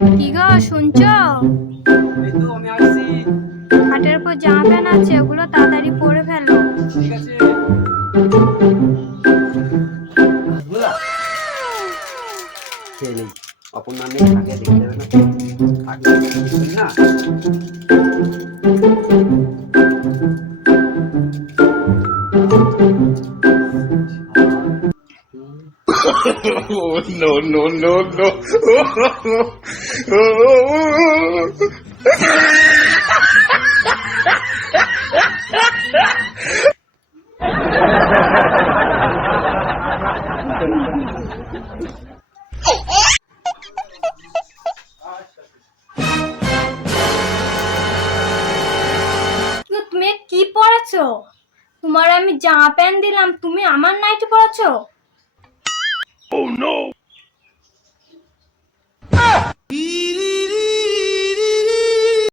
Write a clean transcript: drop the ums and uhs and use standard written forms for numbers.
কি গো শুনছো? এই তো আমি আসছি। খাটের উপর জামা প্যান্ট আছে, ওগুলো তাড়াতাড়ি পরে ফেলো। ঠিক আছে। বুঝলা খেয়ে নেই, অপর্ণা নেই, থাকে দেখতে হবে না, থাকলে বুঝলি না। Oh, no, no, no, no. তুমি কি পরেছো? তোমার আমি জামা প্যান্ট দিলাম, তুমি আমার নাইটি পরেছো। Oh, no.